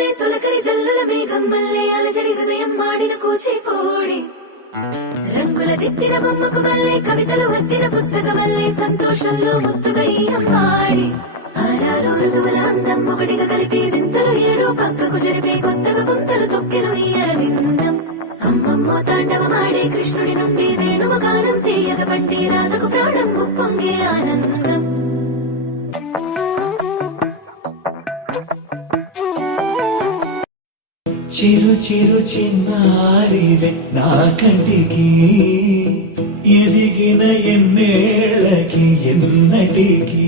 మల్లె తొలకరి జల్లుల మేఘం మల్లె అలజడి హృదయం మాడిన కూచిపోడి రంగుల దిద్దిన బొమ్మకు మల్లె కవితలు వద్దిన పుస్తకమల్లె సంతోషంలో ముద్దుగా ఈ అమ్మాడి ఆరారు ఋతువుల అందం ఒకటిగా కలిపి వింతలు ఏడు పక్కకు జరిపే కొత్తగా పుంతలు తొక్కెను ఈ అరవిందం అమ్మమ్మో తాండవమాడే కృష్ణుడి నుండి వేణువ గానం తీయగ పండి రాధకు ప్రాణం ముప్పొంగే ఆనందం. చిరు చిరు చిన్నారివే నా కంటికి ఎదిగిన ఎన్నేళ్ళకి ఎన్నటికి